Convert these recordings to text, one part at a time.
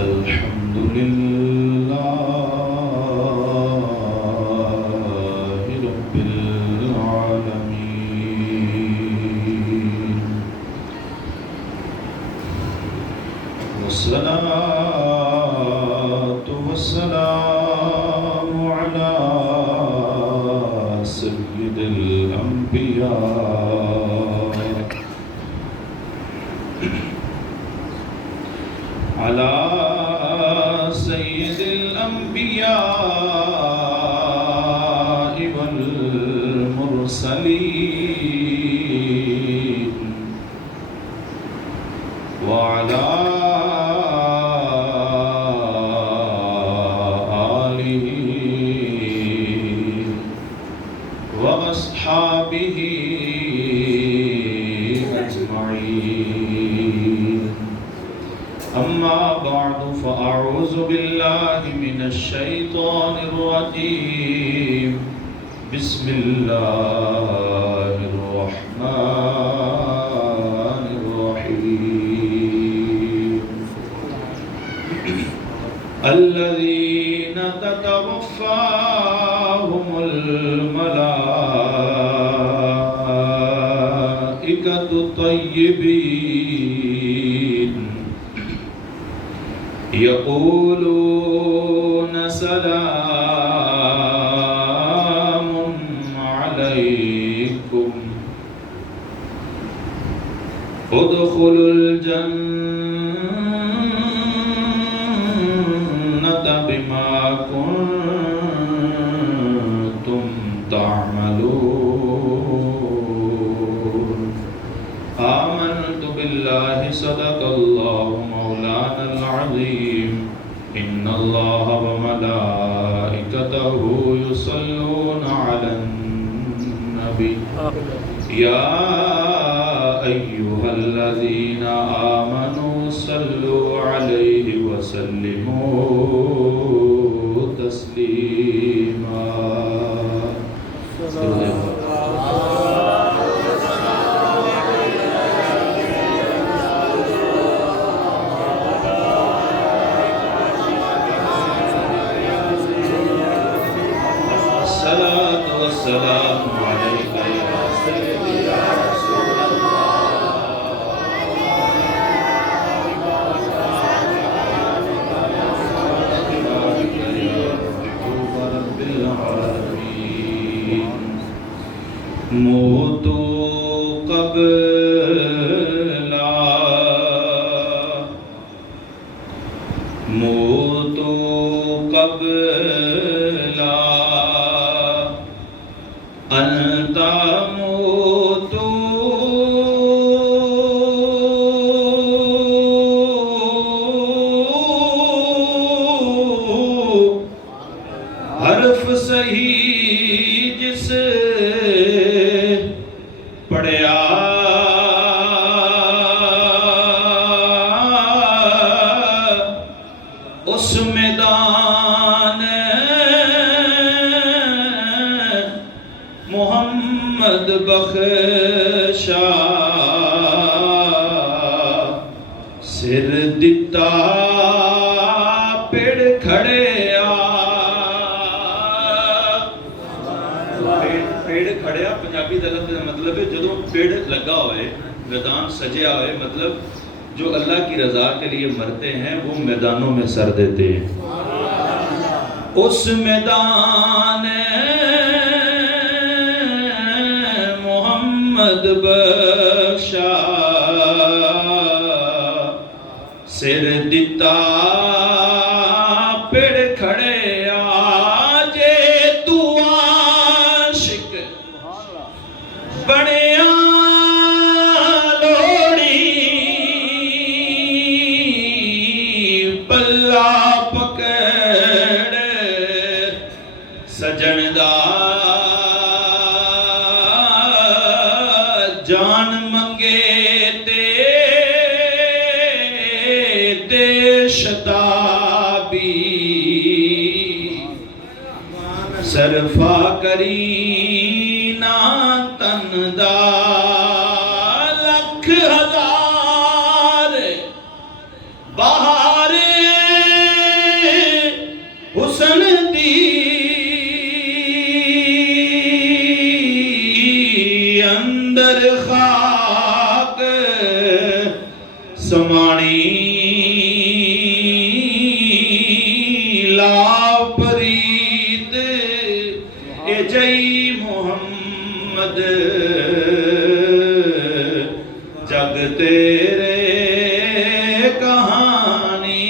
الحمد لله رب العالمين، والصلاة والسلام على سيد الأنبياء على سيد الأنبياء والمرسلين وعلى آله وأصحابه أجمعين. أما بعد فأعوذ بالله من الشيطان الرجيم. بسم الله الرحمن الرحيم. الذين تتوفاهم الملائكة طيبين يقولون سلام عليكم ادخلوا الجنة بما كنتم تعملون. آمنت بالله صدق الله مولانا العظيم. إن الله وملائكته يصلون على النبي يا أيها الذين آمنوا صلوا عليه وسلموا تسليما. السلام عليك يا سيدي يا رسول الله يا محبوب رب العالمين. موتوا قبل أن تموتوا. حرف صحیح جس پڑھیا اس میدان محمد بخشا. سر دتا پیڑ کھڑیا. پیڑ کھڑیا پنجابی دا لفظ کا مطلب ہے جدوں پیڑ لگا ہوئے، میدان سجیا ہوئے، مطلب جو اللہ کی رضا کے لیے مرتے ہیں وہ میدانوں میں سر دیتے ہیں. اس میدان محمد بخشا. سر دتا پیڑ کھڑیا. جے تو عاشق بنیا لوڑی پلا پکڑ سجن دا جان منگے تے شتابی صرفا کری نا تن دا لکھ ہزار بہار سمانی لا پریت اے جئی محمد جگ تیرے کہانی.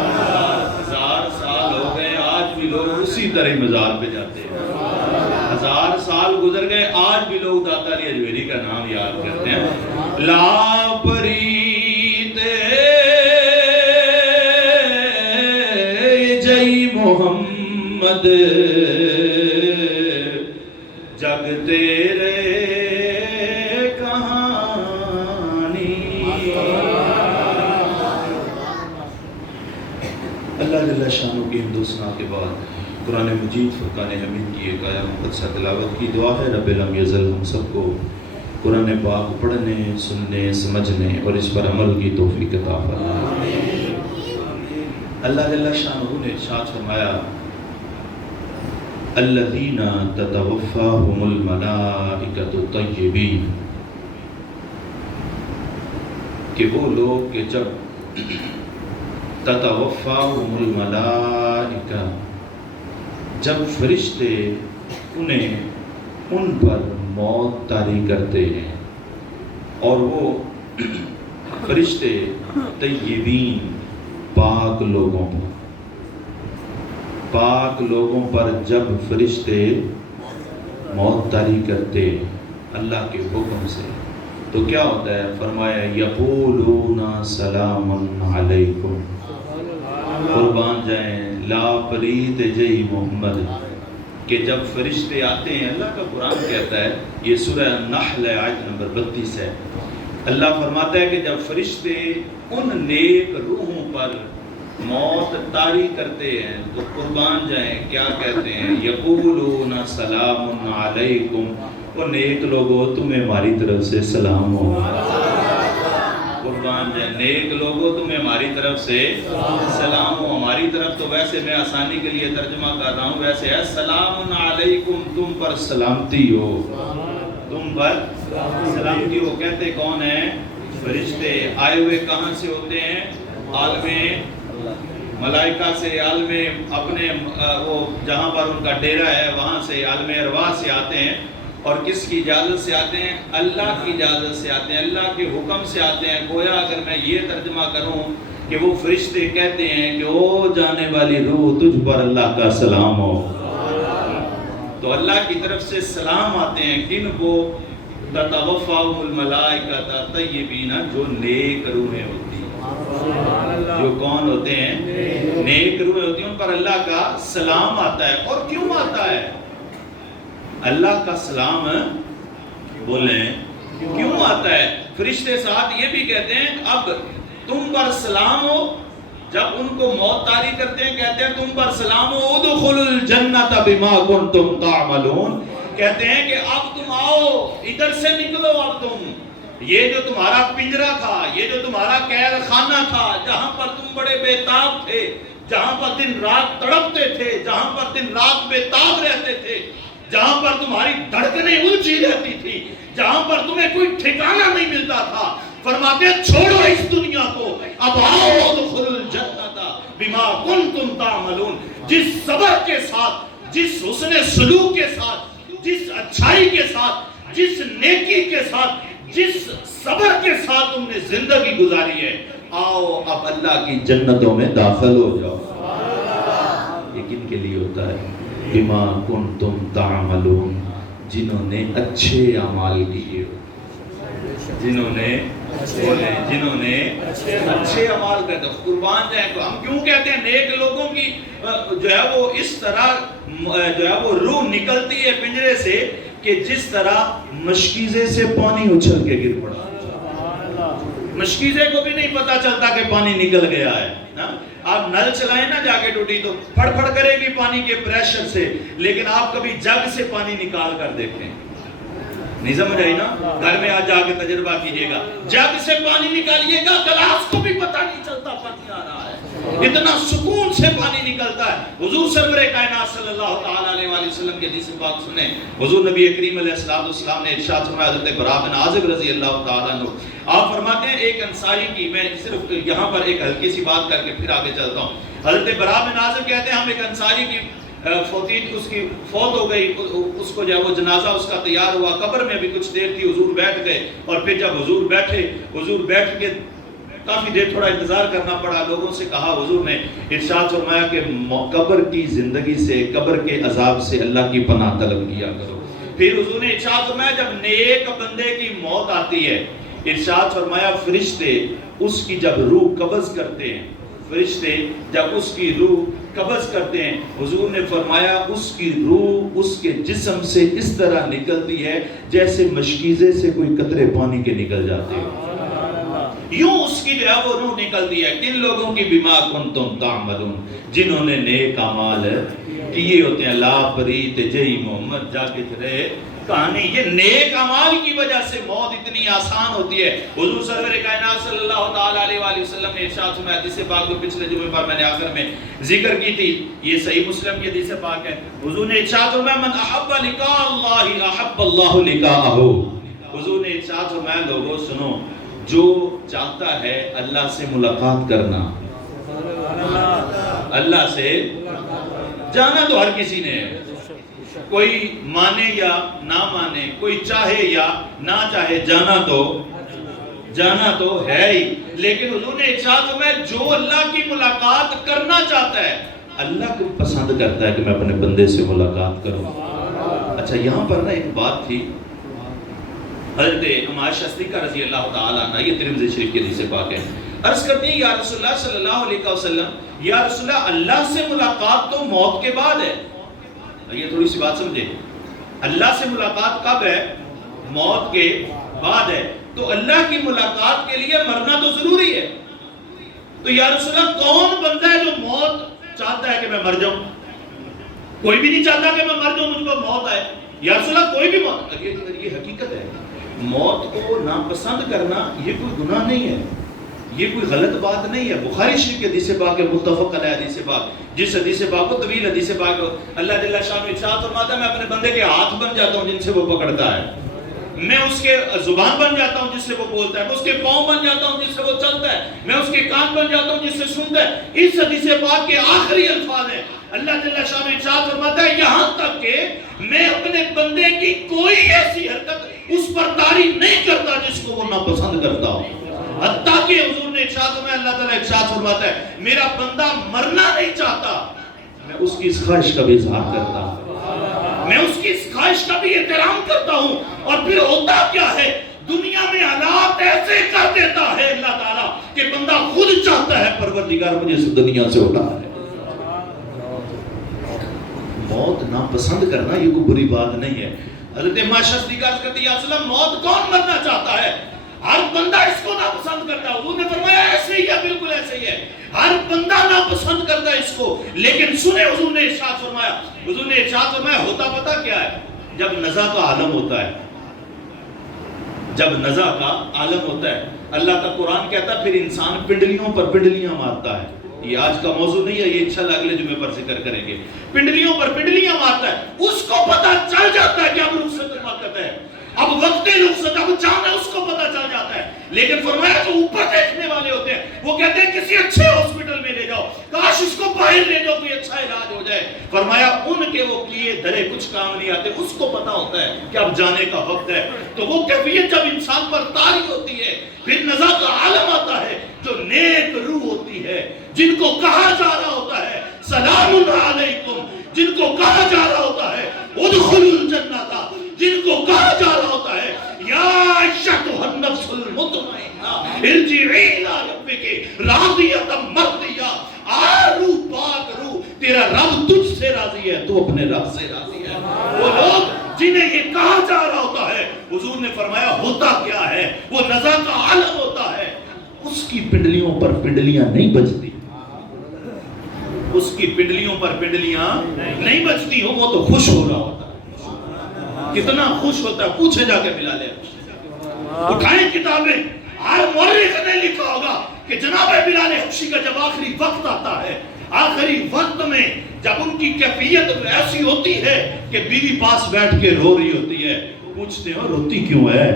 1000 سال ہو گئے آج بھی لوگ اسی طرح مزار پہ جاتے ہیں. 1000 سال گزر گئے آج بھی لوگ داتا علی اجمیری کا نام یاد کرتے ہیں. لا پریت جئی محمد جگ تیرے کہانی. اللہ جل شانہ کی حمد و ثنا کے بعد قرآن مجید فرقان حمید کی ایک آیت مقدسہ تلاوت کی دعا ہے. رب لم یزل ہم سب کو قرآن پاک پڑھنے، سننے، سمجھنے اور اس پر عمل کی توفیق عطا فرمائے. اللہ جل شانہ نے ارشاد فرمایا الذین تتوفاہم الملائکۃ طیبین، کہ وہ لوگ کہ جب تتوفاہم الملائکہ، جب فرشتے انہیں ان پر موت طاری کرتے ہیں، اور وہ فرشتے طیبین پاک لوگوں پر جب فرشتے موت طاری کرتے اللہ کے حکم سے تو کیا ہوتا ہے؟ فرمایا یقولون سلام علیکم. قربان جائیں لا پریت جئی محمد، کہ جب فرشتے آتے ہیں، اللہ کا قرآن کہتا ہے، یہ سورہ نحل آیت نمبر 32 ہے. اللہ فرماتا ہے کہ جب فرشتے ان نیک روحوں پر موت طاری کرتے ہیں تو قربان جائیں کیا کہتے ہیں؟ یقولون سلام علیکم، وہ نیک لوگوں تمہیں ہماری طرف سے سلام ہو. قربان جائیں نیک لوگوں تمہیں ہماری طرف سے سلام ہو. ہماری طرف تو ویسے میں آسانی کے لیے ترجمہ کر رہا ہوں، ویسے ہے سلام علیکم، تم پر سلامتی ہو، تم پر سلامتی ہو. کہتے کون ہیں؟ فرشتے. آئے ہوئے کہاں سے ہوتے ہیں؟ عالم ملائکہ سے، عالم اپنے وہ جہاں پر ان کا ڈیرہ ہے وہاں سے، عالم ارواح سے آتے ہیں. اور کس کی اجازت سے آتے ہیں؟ اللہ کی اجازت سے آتے ہیں، اللہ کے حکم سے آتے ہیں. گویا اگر میں یہ ترجمہ کروں کہ وہ فرشتے کہتے ہیں کہ او جانے والی روح تجھ پر اللہ کا سلام ہو، تو اللہ کی طرف سے سلام آتے ہیں. کن کو؟ تتوفاہم الملائکۃ طیبین، جو نیک روحیں ہوتی ہیں. جو کون ہوتے ہیں؟ نیک روحیں ہوتی ہیں، ان پر اللہ کا سلام آتا ہے. اور کیوں آتا ہے اللہ کا سلام؟ بولیں کیوں آتا ہے؟ فرشتے ساتھ یہ بھی کہتے ہیں اب تم پر سلام ہو. جب ان کو موت طاری کرتے ہیں کہتے ہیں تم پر سلام ہو، ادخلوا الجنۃ بما کنتم تعملون. کہتے ہیں کہ اب تم آؤ، ادھر سے نکلو. اب تم یہ جو تمہارا پنجرہ تھا، یہ جو تمہارا قید خانہ تھا، جہاں پر تم بڑے بے تاب تھے، جہاں پر دن رات تڑپتے تھے، جہاں پر دن رات بے تاب رہتے تھے، جہاں پر تمہاری دھڑکنیں الجھی رہتی تھی، جہاں پر تمہیں کوئی ٹھکانہ نہیں ملتا تھا، فرماتے ہیں چھوڑو اس دنیا کو، اب آؤ ادخلوا الجنۃ بما کنتم تعملون. جس صبر کے ساتھ، جس حسن سلوک کے ساتھ، جس اچھائی کے ساتھ، جس نیکی کے ساتھ، جس صبر کے ساتھ تم نے زندگی گزاری ہے، آؤ اب اللہ کی جنتوں میں داخل ہو جاؤ. یہ کن کے لیے ہوتا ہے؟ بما کنتم تعملون، جنہوں نے اچھے اعمال کیے، جنہوں نے اچھے اعمال کرتے. قربان جائیں تو ہم کیوں کہتے ہیں نیک لوگوں کی جو ہے وہ اس طرح جو ہے وہ روح نکلتی ہے پنجرے سے کہ جس طرح مشکیزے سے پانی اچھل کے گر پڑا. مشکیزے کو بھی نہیں پتا چلتا کہ پانی نکل گیا ہے. آپ نل چلائیں نا جا کے ٹوٹی تو پھڑ پھڑ کرے گی پانی کے پریشر سے، لیکن آپ کبھی جگ سے پانی نکال کر دیکھیں. نہیں سمجھ آئی نا؟ گھر میں آج جا کے تجربہ کیجئے گا، جگ سے پانی نکالیے گا گلاس کو بھی پتہ نہیں چلتا پانی آ رہا ہے. اتنا سکون سے پانی نکلتا ہے۔ حضور سرور کائنات صلی اللہ تعالی علیہ وآلہ وسلم کے حدیث پاک سنیں، حضور نبی کریم علیہ السلام نے ارشاد فرمایا، حضرت براء بن عازب رضی اللہ تعالیٰ عنہ آپ فرماتے ہیں ایک انصاری کی، میں صرف یہاں پر ایک ہلکی سی بات کر کے پھر آگے چلتا ہوں۔ حضرت براء بن عازب کہتے ہیں ہم ایک انصاری کی اس کی فوت ہو گئی، اس کو جو ہے وہ جنازہ اس کا تیار ہوا، قبر میں بھی کچھ دیر تھی، حضور بیٹھ گئے، اور پھر جب حضور بیٹھ کے کافی دیر تھوڑا انتظار کرنا پڑا، لوگوں سے کہا، حضور نے ارشاد فرمایا کہ قبر کی زندگی سے، قبر کے عذاب سے اللہ کی پناہ طلب کیا کرو۔ پھر حضور نے ارشاد فرمایا جب نیک بندے کی موت آتی ہے، ارشاد فرمایا فرشتے اس کی جب روح قبض کرتے ہیں، فرشتے جب اس کی روح قبض کرتے ہیں، حضور نے فرمایا اس کی روح اس کے جسم سے اس طرح نکلتی ہے جیسے مشکیزے سے کوئی قطرے پانی کے نکل جاتے ہیں، یوں اس کی جو ہے وہ روح نکلتی ہے۔ کن لوگوں کی بما کنتم تعملون، جنہوں نے نیک اعمال کیے ہوتے ہیں، لا پریت جئی محمد جا کے رہے کہانی، یہ نیک اعمال کی وجہ سے موت اتنی آسان ہوتی ہے۔ حضور سرور کائنات صلی اللہ تعالی علیہ وآلہ وسلم نے ارشاد فرمایا، حدیث پاک کو پچھلے جمعے پر میں نے آخر میں ذکر کی تھی، یہ صحیح مسلم کی حدیث پاک ہے۔ حضور نے ارشاد فرمایا من احب لقاء اللہ احب اللہ لقاءہ، حضور نے ارشاد فرمایا لوگوں سنو، جو چاہتا ہے اللہ سے ملاقات کرنا، اللہ سے جانا تو ہر کسی نے ہے، کوئی مانے یا نہ مانے، کوئی چاہے یا نہ چاہے، جانا تو ہے ہی، لیکن حضور نے ارشاد فرمایا جو اللہ کی ملاقات کرنا چاہتا ہے، اللہ کو پسند کرتا ہے کہ میں اپنے بندے سے ملاقات کروں۔ اچھا یہاں پر نا ایک بات تھی، حضرت عائشہ صدیقہ رضی اللہ تعالیٰ عنہ، یہ ترمذی شریف کی حدیث پاک ہے، عرض کرتی ہیں یا رسول اللہ صلی اللہ علیہ وسلم، یا رسول اللہ اللہ سے ملاقات تو موت کے بعد ہے، یہ تھوڑی سی بات سمجھے، اللہ سے ملاقات کب ہے؟ موت کے بعد ہے، تو اللہ کی ملاقات کے لیے مرنا تو ضروری ہے، تو یا رسول اللہ کون بندہ ہے جو موت چاہتا ہے کہ میں مر جاؤں؟ کوئی بھی نہیں چاہتا کہ میں مر جاؤں، مجھ کو موت آئے، یا رسول اللہ کوئی بھی موت، یہ حقیقت ہے، موت کو ناپسند کرنا یہ کوئی گناہ نہیں ہے، یہ کوئی غلط بات نہیں ہے۔ بخاری شریف کے حدیث پاک ہے، متفق علیہ حدیث پاک، جس حدیث پاک کو طویل حدیث پاک اللہ جل شانہ ارشاد فرماتا ہے میں اپنے بندے کے ہاتھ بن جاتا ہوں جن سے وہ پکڑتا ہے، میں اس کے زبان بن جاتا ہوں جس سے وہ بولتا ہے، میں اس کے پاؤں بن جاتا ہوں جس سے وہ چلتا ہے، میں اس کے کان بن جاتا ہوں جس سے سنتا ہے۔ اس حدیث پاک کے آخری الفاظ ہیں، اللہ جل شانہ ارشاد فرماتا ہے یہاں تک کہ میں اپنے بندے کی کوئی ایسی حرکت اس پر طاری نہیں کرتا جس کو وہ ناپسند کرتا ہو، حتیٰ کہ حضور نے ارشاد فرمایا، اللہ تعالیٰ ارشاد فرماتا ہے میرا بندہ مرنا نہیں چاہتا، میں اس کی اس خواہش کا بھی اظہار کرتا ہوں، میں اس کی اس خواہش کا بھی احترام کرتا ہوں، اور پھر ہوتا کیا ہے دنیا میں حالات ایسے کر دیتا ہے اللہ تعالیٰ کہ بندہ خود چاہتا ہے پروردگار مجھے اس دنیا سے اٹھا ہے۔ موت ناپسند کرنا یہ کوئی بری بات نہیں ہے۔ حضرت عائشہ صدیقہ کہتی ہے یا رسول اللہ موت کون مرنا چاہتا ہے؟ ہر بندہ اس کو ناپسند کرتا ہے۔ حضور نے فرمایا ایسے ہی ہے، بالکل ایسے ہی ہے، ہر بندہ ناپسند کرتا ہے اس کو، لیکن سنے حضور نے ارشاد فرمایا، حضور نے ارشاد فرمایا ہوتا پتہ کیا ہے؟ جب نزع کا عالم ہوتا ہے، جب نزع کا عالم ہوتا ہے، اللہ کا قرآن کہتا ہے پھر انسان پنڈلیوں پر پنڈلیاں مارتا ہے، یہ آج کا موضوع نہیں ہے، یہ انشاءاللہ اگلے جمعے پر ذکر کریں گے، پنڈلیوں پر پنڈلیاں مارتا ہے، اس کو پتہ چل جاتا ہے کہ اب رخصت وقت ہے، اب وقت رخصت، اب جانا ہے، اس کو پتہ چل جاتا ہے، لیکن فرمایا جو اوپر دیکھنے والے ہوتے ہیں وہ کہتے ہیں کسی اچھے ہاسپٹل میں لے جاؤ، کاش اس کو باہر لے جاؤ کوئی اچھا علاج ہو جائے، فرمایا ان کے وہ کیے دھرے کچھ کام نہیں آتے، اس کو پتہ ہوتا ہے کہ اب جانے کا وقت ہے، تو وہ کیفیت جب انسان پر طاری ہوتی ہے، پھر نزع کا عالم آتا ہے، جو نیک روح ہوتی ہے، جن کو کہا جا رہا ہوتا ہے سلام علیکم، جن کو کہا جا رہا ہوتا ہے ادخلوا الجنہ، جن کو کہا جا رہا ہوتا ہے یا ایتھا النفس المطمئنہ ارجعی الی ربک راضیۃ مرضیہ، روح پاک روح، تیرا رب تجھ سے راضی ہے، تو اپنے رب سے راضی ہے۔ وہ لوگ جنہیں یہ کہا جا رہا ہوتا ہے، حضور نے فرمایا ہوتا کیا ہے، وہ نزع کا عالم ہوتا ہے، اس کی پنڈلیوں پر پنڈلیاں نہیں بجتی، اس کی پنڈلیوں پر پنڈلیاں نہیں بجتی ہوں، وہ تو خوش ہو رہا ہوتا ہے، کتنا خوش ہوتا ہے، پوچھے جا کے ملا لے، اٹھائیں کتابیں، ہر مورخ نے لکھا ہوگا کہ جناب بلال حبشی کا جب آخری وقت آتا ہے، آخری وقت میں جب ان کی کیفیت ایسی ہوتی ہے کہ بیوی پاس بیٹھ کے رو رہی ہوتی ہے، پوچھتے ہیں روتی کیوں ہے؟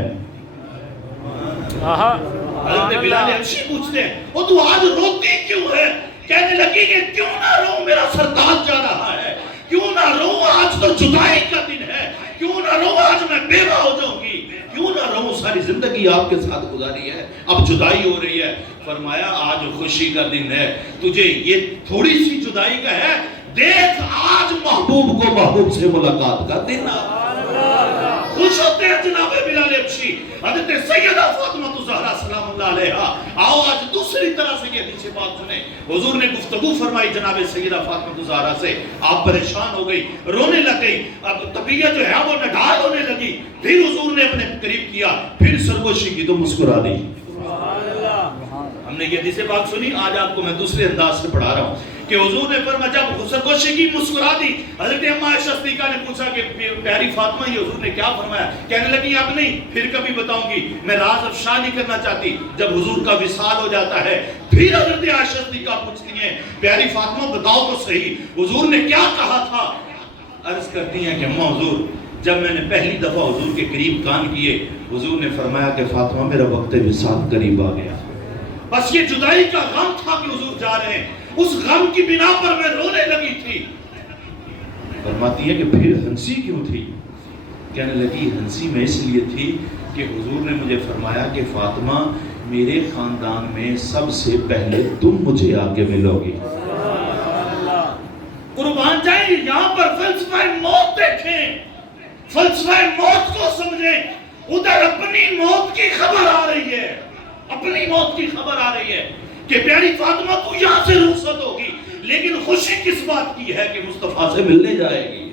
حضرت بلال حبشی پوچھتے ہیں وہ تو آج روتی کیوں ہے؟ کہنے لگی کہ کیوں نہ رو، میرا سردار جا رہا ہے، کیوں نہ رو، آج تو جدائی کا دن ہے، کیوں نہ رو، آج میں بیوہ ہو جاؤں گی، کیوں نہ رو، ساری زندگی آپ کے ساتھ گزاری ہے، اب جدائی ہو رہی ہے۔ فرمایا آج خوشی کا دن ہے، تجھے یہ تھوڑی سی جدائی کا ہے، دیکھ آج محبوب کو محبوب سے ملاقات کا دن ہے۔ خوش ہوتے ہیں جناب بلال حبشی۔ حضرت سیدہ فاطمہ زہرا سلام اللہ علیہا، آؤ آج دوسری طرح سے یہ حدیث بات سنیں۔ حضور نے گفتگو فرمائی جناب سیدہ فاطمہ زہرا سے، آپ پریشان ہو گئی، رونے لگ گئی، اب طبیعت جو ہے وہ نڈال ہونے لگی۔ پھر حضور نے اپنے قریب کیا، پھر سرگوشی کی تو مسکرا دی۔ ہم نے یہ حدیث پاک سنی، آج آپ کو میں دوسرے انداز سے پڑھا رہا ہوں کہ حضور نے فرمایا جب سرگوشی کی مسکرا دی، حضرت اما عائشہ صدیقہ نے پوچھا کہ پیاری فاطمہ یہ حضور نے کیا فرمایا؟ کہنے لگی اب نہیں، پھر کبھی بتاؤں گی، میں راز افشا نہیں کرنا چاہتی۔ جب حضور کا وصال ہو جاتا ہے پھر حضرت عائشہ صدیقہ پوچھتی ہیں پیاری فاطمہ بتاؤ تو صحیح حضور نے کیا کہا تھا؟ عرض کرتی ہیں کہ اماں حضور جب میں نے پہلی دفعہ حضور کے قریب کان کیے، حضور نے فرمایا کہ فاطمہ میرا وقت وصال قریب آ گیا۔ بس یہ جدائی کا غم تھا کہ حضور جا رہے ہیں، اس غم کی بنا پر میں رونے لگی تھی۔ فرماتی ہے کہ پھر ہنسی کیوں تھی؟ کہنے لگی ہنسی میں اس لیے تھی کہ حضور نے مجھے فرمایا کہ فاطمہ میرے خاندان میں سب سے پہلے تم مجھے آگے ملو گی۔ قربان جائیں، یہاں پر فلسفہ موت دیکھیں، فلسفہ موت کو سمجھیں۔ ادھر اپنی موت کی خبر آ رہی ہے، اپنی موت کی خبر آ رہی ہے کہ پیاری فاطمہ تو یہاں سے رخصت ہوگی، لیکن خوشی کس بات کی ہے کہ مصطفیٰ سے ملنے جائے گی۔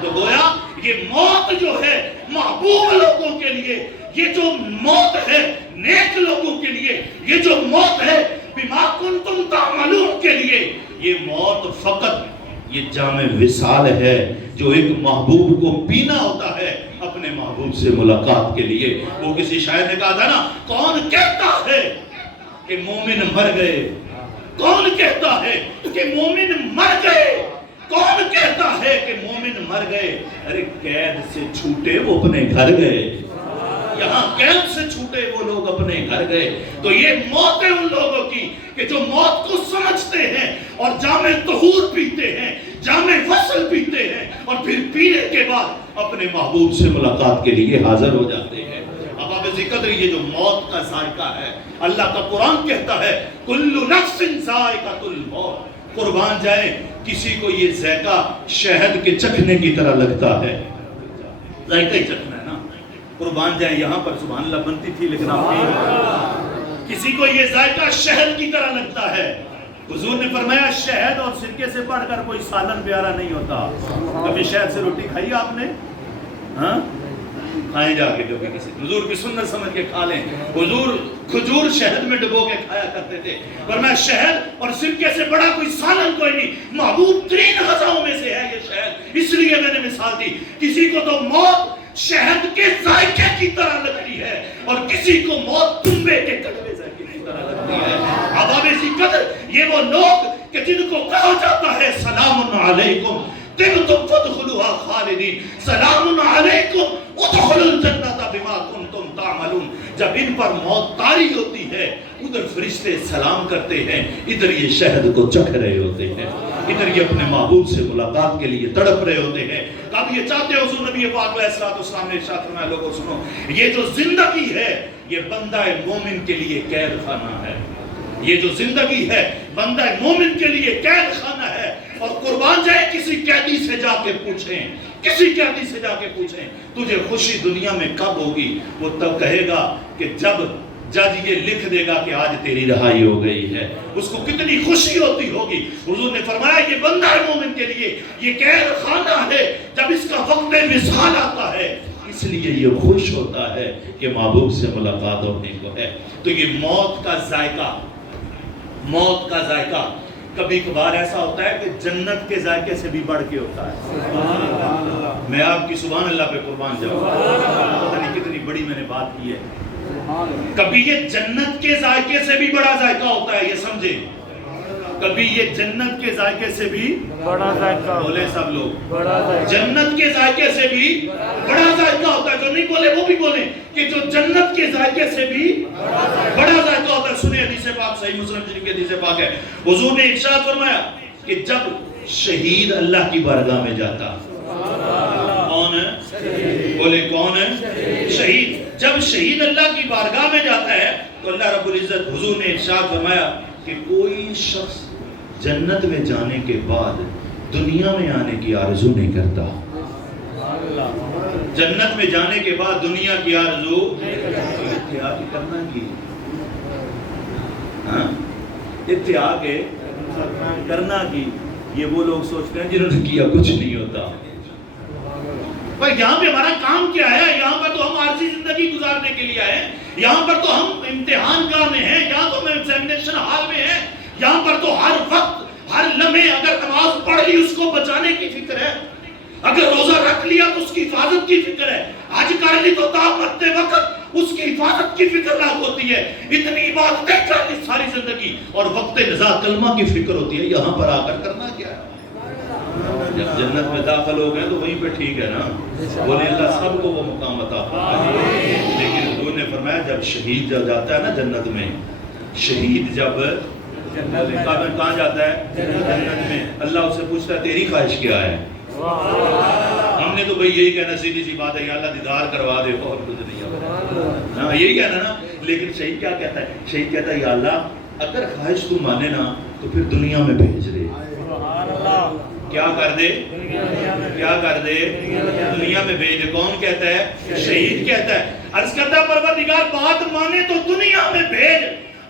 تو گویا یہ موت جو ہے محبوب لوگوں کے لیے، یہ جو موت ہے نیک لوگوں کے لیے، یہ جو موت ہے بما کنتم تعملون کے لیے، یہ موت فقط یہ جام وصال ہے جو ایک محبوب کو پینا ہوتا ہے اپنے محبوب سے ملاقات کے لیے۔ وہ کسی شاعر نے کہا تھا نا، کون کہتا ہے کہ مومن مر گئے، کون کہتا ہے کہ مومن مر گئے، کون کہتا ہے کہ مومن مر گئے، ارے قید سے چھوٹے وہ اپنے گھر گئے، یہاں قید سے چھوٹے وہ لوگ اپنے گھر گئے۔ تو یہ موت ہے ان لوگوں کی کہ جو موت کو سمجھتے ہیں اور جام طہور پیتے ہیں، جام وصل پیتے ہیں، اور پھر پینے کے بعد اپنے محبوب سے ملاقات کے لیے حاضر ہو جاتے ہیں۔ اب آپ ذکر یہ جو موت کا ذائقہ ہے، اللہ کا قرآن کہتا ہے کل نفس ذائقۃ الموت۔ قربان جائیں، کسی کو یہ ذائقہ شہد کے چکھنے کی طرح لگتا ہے، ذائقہ ہی چکھنا ہے نا۔ قربان جائیں، یہاں پر سبحان اللہ بنتی تھی لیکن آپ نہیں، کسی کو یہ ذائقہ شہد کی طرح لگتا ہے۔ حضور نے فرمایا شہد اور سرکے سے بڑھ کر کوئی سالن پیارا نہیں ہوتا۔ کبھی شہد سے روٹی کھائی آپ نے؟ ہاں کھائیں جا کے کبھی کسی، حضور کی سنت سمجھ کے کھا لیں۔ حضور کھجور شہد میں ڈبو کے کھایا کرتے تھے، فرمایا شہد اور سرکے سے بڑا کوئی سالن کوئی نہیں، محبوب ترین غذاؤں میں سے ہے یہ شہد۔ اس لیے میں نے مثال دی، کسی کو تو موت شہد کے ذائقے کی طرح لگتی ہے اور کسی کو موت تنبے کے کڑوے ذائقے کی طرح لگتی ہے۔ اب قدر یہ وہ لوگ کہ جن کو کہا جاتا ہے سلام علیکم طبتم فادخلوها خالدین، سلام علیکم ادخلوا الجنۃ بما کنتم تعملون۔ جب ان پر موت طاری ہوتی ہے ادھر فرشتے سلام کرتے ہیں، ادھر یہ شہد کو چکھ رہے ہوتے ہیں، ادھر یہ اپنے محبوب سے ملاقات کے لیے تڑپ رہے ہوتے ہیں۔ اب یہ چاہتے ہیں حضور نبی پاک علیہ الصلوۃ والسلام نے ارشاد فرمایا لوگوں سنو، یہ جو زندگی ہے یہ بندہ مومن کے لیے قید خانہ ہے، یہ جو زندگی ہے بندہ مومن کے لیے قید خانہ ہے۔ اور قربان جائے کسی قیدی سے جا کے پوچھیں، کسی قیدی سے جا کے پوچھیں تجھے خوشی دنیا میں کب ہوگی، وہ تب کہے گا کہ جب جج یہ لکھ دے گا کہ آج تیری رہائی ہو گئی ہے، اس کو کتنی خوشی ہوتی ہوگی۔ حضور نے فرمایا یہ بندہ مومن کے لیے یہ قید خانہ ہے، جب اس کا وقت وصال آتا ہے اس لیے یہ خوش ہوتا ہے کہ محبوب سے ملاقات ہونے کو ہے۔ تو یہ موت کا ذائقہ، موت کا ذائقہ کبھی کبھار ایسا ہوتا ہے کہ جنت کے ذائقے سے بھی بڑھ کے ہوتا ہے۔ میں آپ کی سبحان اللہ پہ قربان جاؤں، پتہ نہیں کتنی بڑی میں نے بات کی ہے۔ کبھی یہ جنت کے ذائقے سے بھی بڑا ذائقہ ہوتا ہے، یہ سمجھے، کبھی یہ جنت کے ذائقے سے بھی بڑا ذائقہ، بولے سب لوگ، بڑا ذائقہ، جنت کے ذائقے سے بھی بڑا ذائقہ ہوتا ہے، جو نہیں بولے وہ بھی بولیں کہ جو جنت کے ذائقے سے بھی بڑا ذائقہ ہوتا ہے۔ سنیں حدیث پاک، صحیح مسلم شریف کی حدیث پاک ہے، حضور نے ارشاد فرمایا کہ جب شہید اللہ کی بارگاہ میں جاتا، کون ہے؟ بولے کون ہے؟ شہید۔ جب شہید اللہ کی بارگاہ میں جاتا ہے تو اللہ رب العزت، حضور نے ارشاد فرمایا کہ کوئی شخص جنت میں جانے کے بعد دنیا میں آنے کی آرزو نہیں کرتا۔ جنت میں جانے کے بعد دنیا کی آرزو اتحاد کرنا کی، اتحاد کرنا کی، یہ وہ لوگ سوچتے ہیں جنہوں نے کیا کچھ نہیں ہوتا۔ بھائی یہاں پہ ہمارا کام کیا ہے؟ یہاں پر تو ہم عارضی زندگی گزارنے کے لیے آئے، یہاں پر تو ہم امتحان گاہ میں ہیں، یہاں تو ہم ایگزامینیشن ہال میں ہیں، یہاں پر تو ہر وقت ہر لمحے اگر نماز پڑھ لی اس کو بچانے کی فکر ہے، اگر روزہ رکھ لیا تو اس کی حفاظت کی فکر ہے، حج کر لی تو تا مرتے وقت اس کی حفاظت کی فکر لاحق ہوتی ہے، اتنی عبادتیں کر لی ساری زندگی اور وقت نزاع کلمہ کی فکر ہوتی ہے، یہاں پر آ کر کرنا کیا ہے؟ جب جنت میں داخل ہو گئے تو وہیں پہ ٹھیک ہے نا، بولے اللہ سب کو وہ مقام عطا فرمائے۔ لیکن حضور نے فرمایا جب شہید جب جاتا ہے نا جنت میں، شہید جب کہاں جاتا ہے؟ جنت میں، اللہ اسے پوچھتا ہے تیری خواہش کیا ہے؟ ہم نے تو بھئی یہی کہنا سیدھی سی بات ہے یا اللہ دیدار کروا دے اور کچھ نہیں، ہاں یہی کہنا نا۔ لیکن شہید کیا کہتا ہے؟ شہید کہتا ہے یا اللہ اگر خواہش تو مانے نا تو پھر دنیا میں بھیج دے، کیا کر دے؟ کیا کر دے؟ دنیا میں بھیج دے۔ کون کہتا ہے؟ شہید کہتا ہے۔ عرض کرتا ہے پروردگار بات مانے تو دنیا میں بھیج۔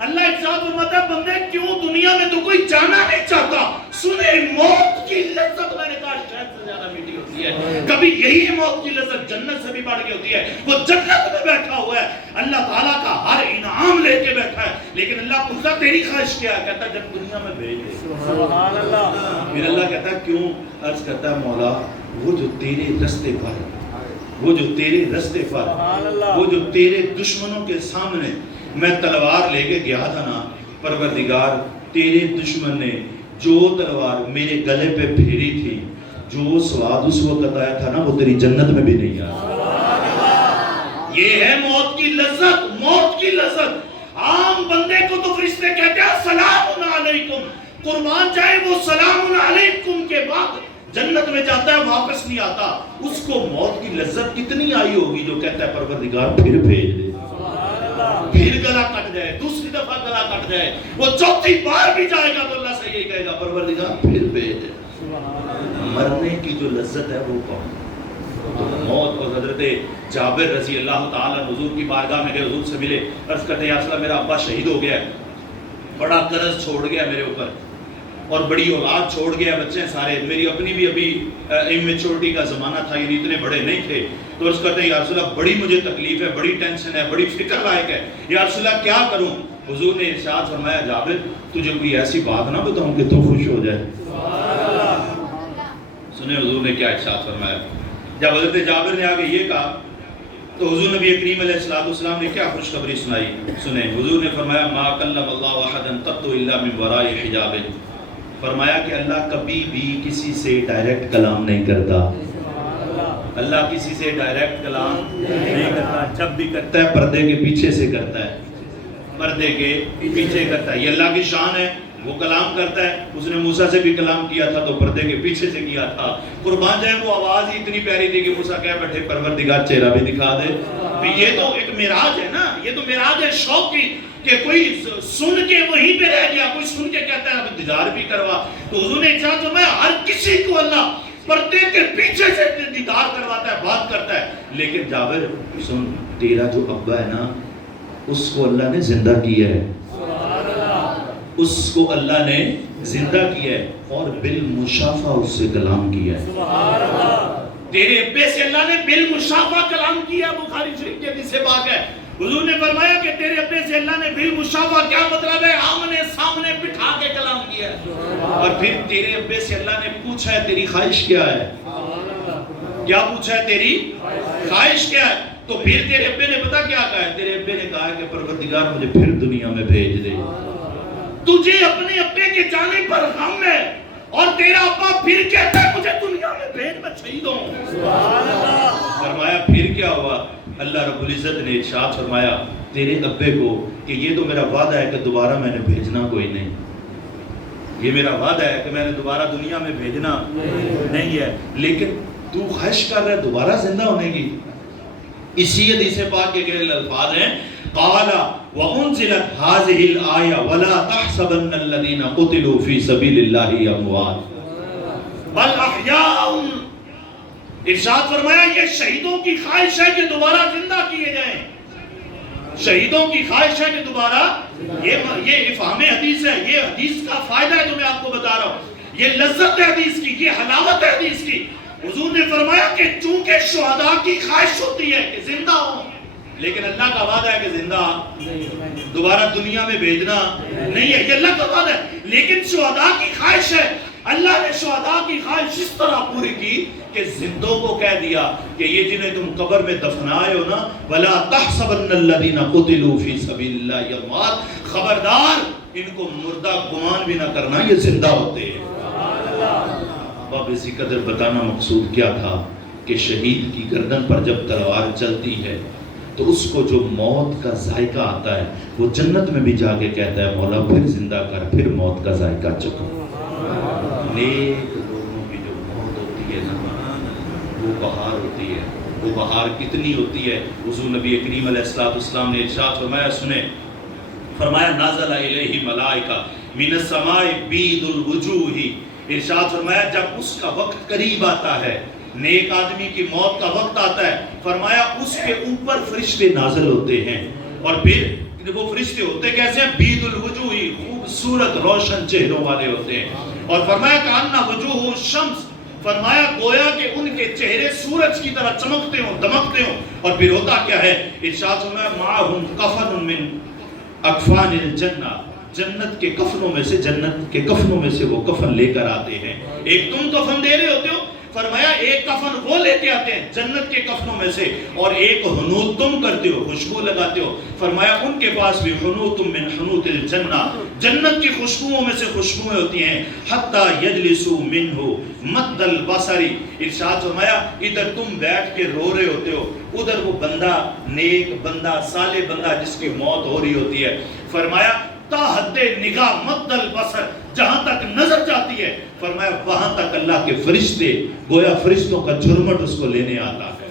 اللہ ارشاد فرماتا ہے بندے کیوں دنیا میں تو کوئی جانا نہیں چاہتا؟ سنے موت کی لذت میں نے کہا شاید سے زیادہ میٹھی ہوتی ہے، کبھی یہی موت کی لذت جنت سے بھی بڑھ کے ہوتی ہے۔ وہ جنت میں بیٹھا ہوا ہے، اللہ تعالیٰ کا ہر انعام لے کے بیٹھا ہے، لیکن اللہ پوچھتا تیری خواہش کیا ہے؟ کہتا ہے جب دنیا میں بھیج دے۔ سبحان اللہ۔ پھر اللہ کہتا ہے کیوں؟ عرض کرتا ہے مولا وہ جو تیرے رستے پر، وہ جو تیرے رستے پر، وہ جو تیرے دشمنوں کے سامنے میں تلوار لے کے گیا تھا نا، پروردگار تیرے دشمن نے جو تلوار میرے گلے پہ پھیری تھی، جو سواد اس وقت آیا تھا نا وہ تیری جنت میں بھی نہیں آیا۔ یہ ہے موت کی لذت، موت کی لذت۔ عام بندے کو تو فرشتے کہتے ہیں سلام علیکم، قربان جائے وہ سلام علیکم کے بعد جنت میں جاتا ہے واپس نہیں آتا۔ اس کو موت کی لذت کتنی آئی ہوگی جو کہتا ہے پروردگار پھر بھیج دے، پھر گلا کٹ جائے، دوسری دفعہ گلا کٹ جائے، وہ چوتھی بار بھی جائے گا تو اللہ سے یہی کہے گا پروردگار پھر بھیج دے۔ مرنے کی جو لذت ہے وہ کون؟ تو موت۔ اور حضرت جابر رضی اللہ تعالیٰ حضور کی بارگاہ میں گئے، حضور سے ملے، عرض کرتے ہیں یا رسول اللہ میرا ابا شہید ہو گیا ہے، بڑا قرض چھوڑ گیا میرے اوپر اور بڑی اولاد چھوڑ گیا، بچے سارے، میری اپنی بھی ابھی امیچورٹی کا زمانہ تھا، یعنی اتنے بڑے نہیں تھے، تو عرض کرتے ہیں یا رسول اللہ بڑی مجھے تکلیف ہے، بڑی ٹینشن ہے، بڑی فکر لائق ہے، یا رسول اللہ کیا کروں؟ حضور نے ارشاد فرمایا جابر تجھے کوئی ایسی بات نہ بتاؤں کہ تو خوش ہو جائے۔ سنیں حضور نے کیا ارشاد فرمایا؟ جب حضرت جابر نے آگے یہ کہا تو حضور نبی کریم علیہ السلام نے کیا خوشخبری سنائی؟ سنیں حضور نے فرمایا ما کلم اللہ احدا قط الا من وراء حجاب، فرمایا کہ اللہ کبھی بھی کسی سے ڈائریکٹ کلام نہیں کرتا، اللہ کسی سے ڈائریکٹ کلام نہیں کرتا، جب بھی کرتا ہے پردے کے پیچھے سے کرتا ہے، پردے کے پیچھے کرتا ہے، یہ اللہ کی شان ہے، وہ کلام کرتا ہے۔ اس نے موسیٰ سے بھی کلام کیا تھا تو پردے کے پیچھے سے کیا تھا، قربان جائے وہ آواز ہی اتنی پیاری تھی کہ موسیٰ کہہ بیٹھے پروردگار چہرہ بھی دکھا دے۔ یہ تو ایک معراج ہے نا، یہ تو معراج ہے شوق کی، کہ کوئی سن کے وہیں پہ رہ گیا، کوئی سن کے کہتا ہے اب دیدار بھی کروا۔ تو حضور نے ارشاد فرمایا ہر کسی کو اللہ پردے کے پیچھے سے دیدار کرواتا ہے، بات کرتا ہے۔ لیکن جابر سن، تیرا جو ابا ہے نا اس کو اللہ نے زندہ کیا ہے، اس کو اللہ نے زندہ کیا ہے اور بالمشافہ اس سے کلام کیا ہے۔ تیرے ابے سے اللہ نے بالمشافہ کلام کیا، بخاری شریف کی حدیث پاک ہے۔ حضور نے فرمایا کہ تیرے ابے سے اللہ نے بالمشافہ، کیا مطلب ہے؟ آمنے سامنے بٹھا کے کلام کیا ہے۔ اور پھر تیرے ابے سے اللہ نے پوچھا ہے تیری خواہش کیا ہے؟ کیا پوچھا ہے؟ تیری خواہش کیا ہے؟ تو پھر تیرے ابے نے پتا کیا کہا ہے؟ تیرے ابے نے کہا کہ پروردگار مجھے پھر دنیا میں بھیج دے. تجھے اپنے ابے کے جانے پر غم ہے اور تیرا ابا پھر کہتا ہے مجھے دنیا میں بھیج، میں شہید ہوں. فرمایا پھر کیا ہوا؟ اللہ رب العزت نے ارشاد فرمایا تیرے ابے کو کہ یہ تو میرا وعدہ ہے کہ دوبارہ میں نے بھیجنا کوئی نہیں، یہ میرا وعدہ ہے کہ میں نے دوبارہ دنیا میں بھیجنا نہیں ہے، لیکن تو خواہش کر رہا ہے دوبارہ زندہ ہونے کی. اسی حدیث پاک کے اگلے الفاظ ہیں قال وانزلت هذه الايه ولا تحسبن الذين قتلوا في سبيل الله اموات بل احیاء. ارشاد فرمایا یہ شہیدوں کی خواہش ہے کہ دوبارہ زندہ کیے جائیں. شہیدوں کی خواہش ہے کہ دوبارہ، یہ افہام حدیث ہے، یہ حدیث کا فائدہ ہے جو میں آپ کو بتا رہا ہوں، یہ لذت ہے حدیث کی، یہ حلاوت ہے حدیث کی. حضور نے فرمایا کہ چونکہ شہداء کی خواہش ہوتی ہے کہ زندہ ہوں، لیکن اللہ کا وعدہ ہے کہ زندہ دوبارہ دنیا میں بھیجنا نہیں ہے، یہ اللہ کا وعدہ ہے. لیکن شہداء کی خواہش ہے، اللہ نے شہداء کی خواہش اس طرح پوری کی کہ زندوں کو کہہ دیا کہ یہ جنہیں تم قبر میں دفنائے ہو نا وَلَا تَحْسَبَنَّ الَّذِينَ قُتِلُوا فِي سَبِيلِ اللَّهِ أَمْوَاتٌ، خبردار ان کو مردہ گمان بھی نہ کرنا، یہ زندہ ہوتے ہیں. اب اسی قدر بتانا مقصود کیا تھا کہ شہید کی گردن پر جب تلوار چلتی ہے تو اس کو جو موت کا ذائقہ آتا ہے وہ جنت میں بھی جا کے کہتا ہے مولا پھر زندہ کر، پھر موت کا ذائقہ چکھو. نیک لوگوں کی جو موت ہوتی ہے نا وہ بہار ہوتی ہے. وہ بہار کتنی ہوتی ہے؟ حضور نبی کریم علیہ السلام نے ارشاد فرمایا، سنیں، فرمایا نازل الیہ ملائکہ من السماء بید الوجوہ. ارشاد فرمایا جب اس کا وقت قریب آتا ہے، نیک آدمی کی موت کا وقت آتا ہے، فرمایا اس کے اوپر فرشتے نازل ہوتے ہیں. اور پھر وہ فرشتے ہوتے کیسے ہیں؟ بید الوجوہ، خوبصورت روشن چہروں والے ہوتے ہیں. اور فرمایا کأن وجوہ الشمس، فرمایا گویا کہ ان کے چہرے سورج کی طرح چمکتے ہوں، دمکتے ہوں. اور پھر ہوتا کیا ہے؟ ارشاد فرمایا معہم کفن من اکفان الجنہ، جنت کے کفنوں میں سے، جنت کے کفنوں میں سے وہ کفن لے کر آتے ہیں. ایک تم کفن دے رہے ہوتے ہو، فرمایا ایک کفن وہ لے کے آتے ہیں جنت کے کفنوں میں سے، اور ایک حنوط تم کرتے ہو، خوشبو لگاتے ہو. فرمایا ان کے پاس بھی حنوط من حنوط الجنہ، جنت کی خوشبوؤں میں سے خوشبوئیں ہوتی ہیں. حتی یجلسوا منہ مد البصری. ارشاد فرمایا ادھر تم بیٹھ کے رو رہے ہوتے ہو، ادھر وہ بندہ، نیک بندہ، صالح بندہ جس کی موت ہو رہی ہوتی ہے، فرمایا تا حد نگاہ مد البصر، جہاں تک نظر جاتی ہے، فرمایا وہاں تک اللہ کے فرشتے، گویا فرشتوں کا جھرمٹ اس کو لینے آتا ہے.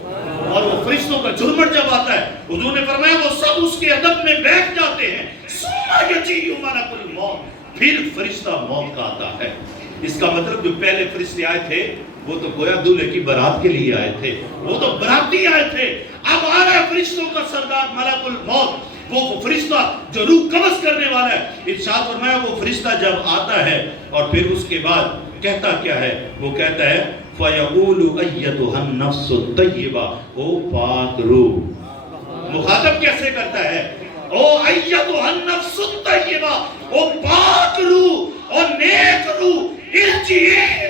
اور وہ فرشتوں کا جھرمٹ جب آتا ہے، حضور نے فرمایا وہ سب اس کے ادب میں بیٹھ جاتے ہیں. ثم یجیء ملک الموت، پھر فرشتہ موت کا آتا ہے. اس کا مطلب جو پہلے فرشتے آئے تھے وہ تو گویا دولہے کی برات کے لیے آئے تھے، وہ تو براتی آئے تھے. اب آ رہا ہے فرشتوں کا سردار ملک الموت، وہ فرشتہ جو روح قبض کرنے والا ہے. ارشاد فرمایا وہ فرشتہ جب آتا ہے اور پھر اس کے بعد کہتا کیا ہے؟ وہ کہتا ہے فَيَقُولُ أَيَّتُهَا النَّفْسُ الطَّيِّبَةُ، او پاک روح. مخاطب کیسے کرتا ہے؟ او أَيَّتُهَا النَّفْسُ الطَّيِّبَةُ، او پاک روح اور نیک روح، ارجعی الی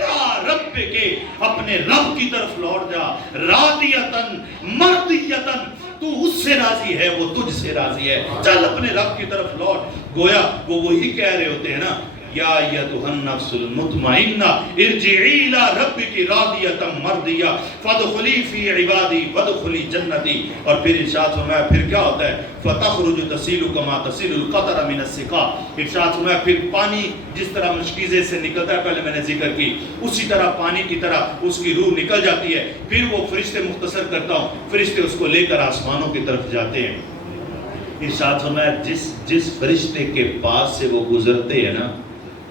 ربک، اپنے رب کی طرف لوٹ جا، راضیۃً مرضیۃً، تو اس سے راضی ہے، وہ تجھ سے راضی ہے، چل اپنے رب کی طرف لوٹ. گویا وہ وہی کہہ رہے ہوتے ہیں نا یا ایتھا النفس المطمئنہ ارجعی الی ربک راضیۃ مرضیہ فادخلی فی عبادی وادخلی جنتی. اور پھر ارشاد فرمایا پھر کیا ہوتا ہے؟ فتخرج تسیل کما تسیل القطر من السقا. ارشاد فرمایا پھر پانی جس طرح مشکیزے سے نکلتا ہے، پہلے میں نے ذکر کی، اسی طرح پانی کی طرح اس کی روح نکل جاتی ہے. پھر وہ فرشتے، مختصر کرتا ہوں، فرشتے اس کو لے کر آسمانوں کی طرف جاتے ہیں. ارشاد فرمایا جس فرشتے کے پاس سے وہ گزرتے ہیں نا،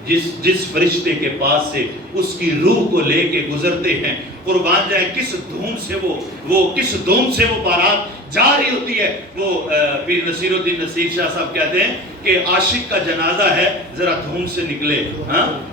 جس فرشتے کے پاس سے اس کی روح کو لے کے گزرتے ہیں، قربان جائے کس دھوم سے وہ بارات جا رہی ہوتی ہے. وہ پیر نصیر الدین نصیر شاہ صاحب کہتے ہیں کہ عاشق کا جنازہ ہے ذرا دھوم سے نکلے.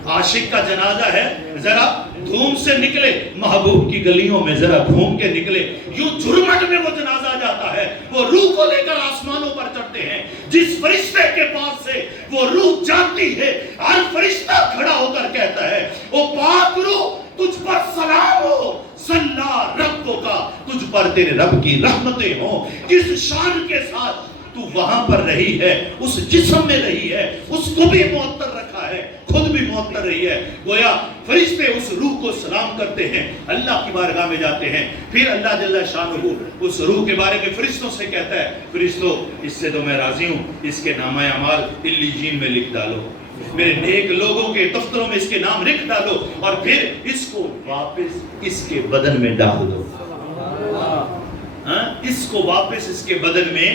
عاشق کا جنازہ ہے ذرا دھوم سے نکلے، محبوب کی گلیوں میں ذرا گھوم کے نکلے. یوں جھرمٹ میں وہ جنازہ جاتا ہے، وہ روح کو لے کر آسمانوں پر چڑھتے ہیں. جس فرشتے کے پاس سے وہ روح جاتی ہے، ہر فرشتہ کھڑا ہو کر کہتا ہے او پاک روح تجھ پر سلام ہو، صلی ربک کا، تجھ پر تیرے رب کی رحمتیں ہوں. جس شان کے ساتھ تو وہاں پر رہی ہے، اس جسم میں رہی ہے، اس کو بھی معطر رکھا ہے، خود بھی معطر رہی ہے. گویا فرشتے اس روح کو سلام کرتے ہیں، اللہ کی بارگاہ میں جاتے ہیں. پھر اللہ جل شانہ اس روح کے بارے میں فرشتوں سے کہتا ہے، فرشتوں اس سے تو میں راضی ہوں، اس کے نامہ اعمال علیین میں لکھ ڈالو، میرے نیک لوگوں کے دفتروں میں اس کے نام لکھ ڈالو، اور پھر اس کو واپس اس کے بدن میں ڈال دو. اس کو واپس اس کے بدن میں،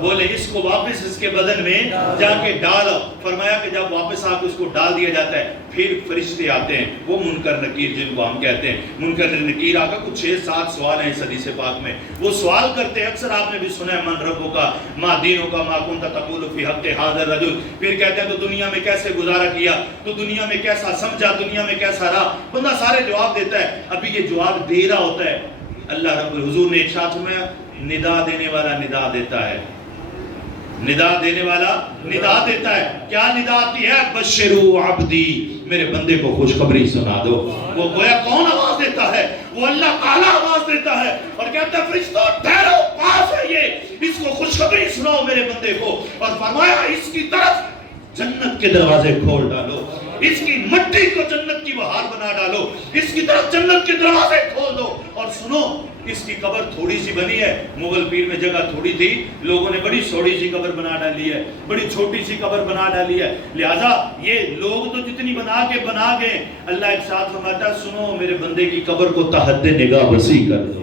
بولے اس کو واپس اس کے بدن میں جا کے ڈالو. فرمایا کہ جب واپس آ کے اس کو ڈال دیا جاتا ہے، پھر فرشتے آتے ہیں، وہ منکر نکیر جن کو ہم کہتے ہیں. منکر نکیر آ کر کچھ 6-7 سوال ہیں اس حدیث پاک میں. وہ سوال کرتے ہیں، اکثر آپ نے بھی سنا ہے، من ربوں کا، ما دینوں کا، ما کنت تقول فی حق ھذا الرجل. پھر کہتے ہیں تو دنیا میں کیسے گزارا کیا، تو دنیا میں کیسا سمجھا، دنیا میں کیسا رہا. بندہ سارے جواب دیتا ہے. ابھی یہ جواب دے رہا ہوتا ہے، اللہ رب الحضور نے ارشاد فرمایا، ندا دینے والا ندا دیتا ہے، ندا دینے والا ندا دیتا ہے. کیا ندا آتی ہے؟ بشروا عبدی، میرے بندے کو خوشخبری سنا دو. وہ گویا کون آواز دیتا ہے؟ وہ اللہ تعالیٰ آواز دیتا ہے اور کہتا ہے فرشتوں ٹھہرو، پاس ہے یہ، اس کو خوشخبری سناؤ میرے بندے کو. اور فرمایا اس کی طرف جنت کے دروازے کھول ڈالو، اس کی مٹی کو جنت کی بہار بنا ڈالو، اس کی طرف جنت کے دروازے کھول دو. اور سنو، اس کی قبر تھوڑی سی بنی ہے، مغل پیر میں جگہ تھوڑی تھی، لوگوں نے بڑی چھوٹی سی قبر بنا ڈالی ہے، بڑی چھوٹی سی قبر بنا ڈالی ہے. لہذا یہ لوگ تو جتنی بنا گئے، اللہ ایک ساتھ فرماتا ہے سنو میرے بندے کی قبر کو تحد نگاہ وسیع کر دو.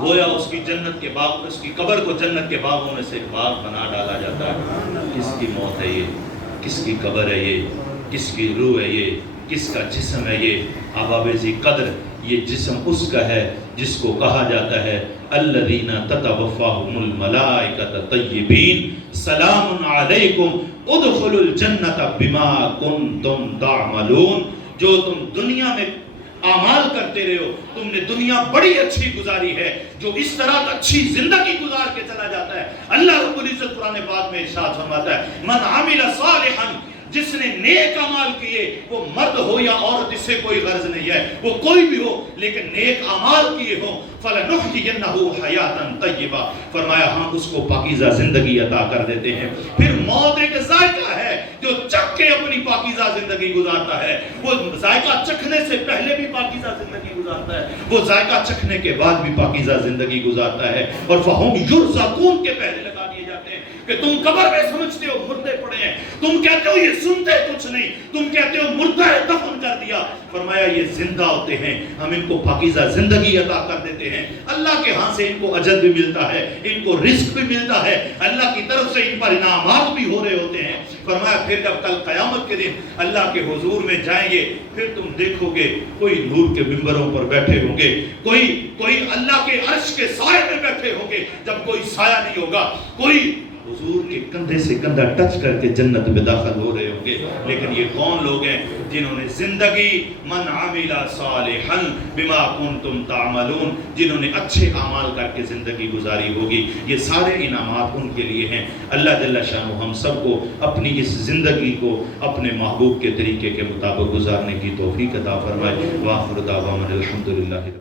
گویا اس کی جنت کے باغ، اس کی قبر کو جنت کے باغوں میں سے ایک باغ بنا ڈالا جاتا ہے. کس کی موت ہے یہ؟ کس کی قبر ہے یہ؟ کس کی روح ہے یہ؟ کس کا جسم ہے یہ؟ احباب ذی قدر، یہ جسم اس کا ہے جس کو کہا جاتا ہے الذین تتوفاہم الملائکۃ طیبین سلام علیکم ادخلوا الجنۃ بما کنتم تعملون. جو تم دنیا میں اعمال کرتے رہے ہو، تم نے دنیا بڑی اچھی گزاری ہے. جو اس طرح اچھی زندگی گزار کے چلا جاتا ہے، اللہ رب العزت قرآن پاک میں ارشاد فرماتا ہے من عمل صالحا، جس نے نیک اعمال کیے، وہ مرد ہو یا عورت، اس سے کوئی غرض نہیں ہے، وہ کوئی بھی ہو لیکن نیک اعمال کیے ہوں، فَلَنُحْيِيَنَّهُ حَيَاةً طَيِّبَةً، فرمایا ہم اس کو پاکیزہ زندگی عطا کر دیتے ہیں. پھر موت ایک ذائقہ ہے، جو چکھ کے اپنی پاکیزہ زندگی گزارتا ہے، وہ ذائقہ چکھنے سے پہلے بھی پاکیزہ زندگی گزارتا ہے، وہ ذائقہ چکھنے کے بعد بھی پاکیزہ زندگی گزارتا ہے. اور فَهُمْ يُرْزَقُونَ کے پہلے لگا دیے جاتے ہیں کہ تم قبر میں سمجھتے ہو مردے پڑے ہیں، تم کہتے ہو یہ سنتے کچھ نہیں، تم کہتے ہو مردہ ہے دفن کر دیا. فرمایا یہ زندہ ہوتے ہیں، ہم ان کو پاکیزہ زندگی عطا کر دیتے ہیں. اللہ کے ہاں سے ان کو اجر بھی ملتا ہے، ان کو رزق بھی ملتا ہے، اللہ کی طرف سے ان پر انعامات بھی ہو رہے ہوتے ہیں. فرمایا پھر جب کل قیامت کے دن اللہ کے حضور میں جائیں گے، پھر تم دیکھو گے کوئی نور کے منبروں پر بیٹھے ہوں گے، کوئی اللہ کے عرش کے سائے میں بیٹھے ہوں گے، جب کوئی سایہ نہیں ہوگا، کوئی حضور کے کندھے سے کندھا ٹچ کر کے جنت میں داخل ہو رہے ہوں گے. لیکن یہ کون لوگ ہیں؟ جنہوں نے زندگی من عمل صالحا بما کنتم تعملون، جنہوں نے اچھے اعمال کر کے زندگی گزاری ہوگی. یہ سارے انعامات ان کے لیے ہیں. اللہ جل شانہ ہم سب کو اپنی اس زندگی کو اپنے محبوب کے طریقے کے مطابق گزارنے کی توفیق عطا فرمائے. وآخر دعوانا الحمدللہ.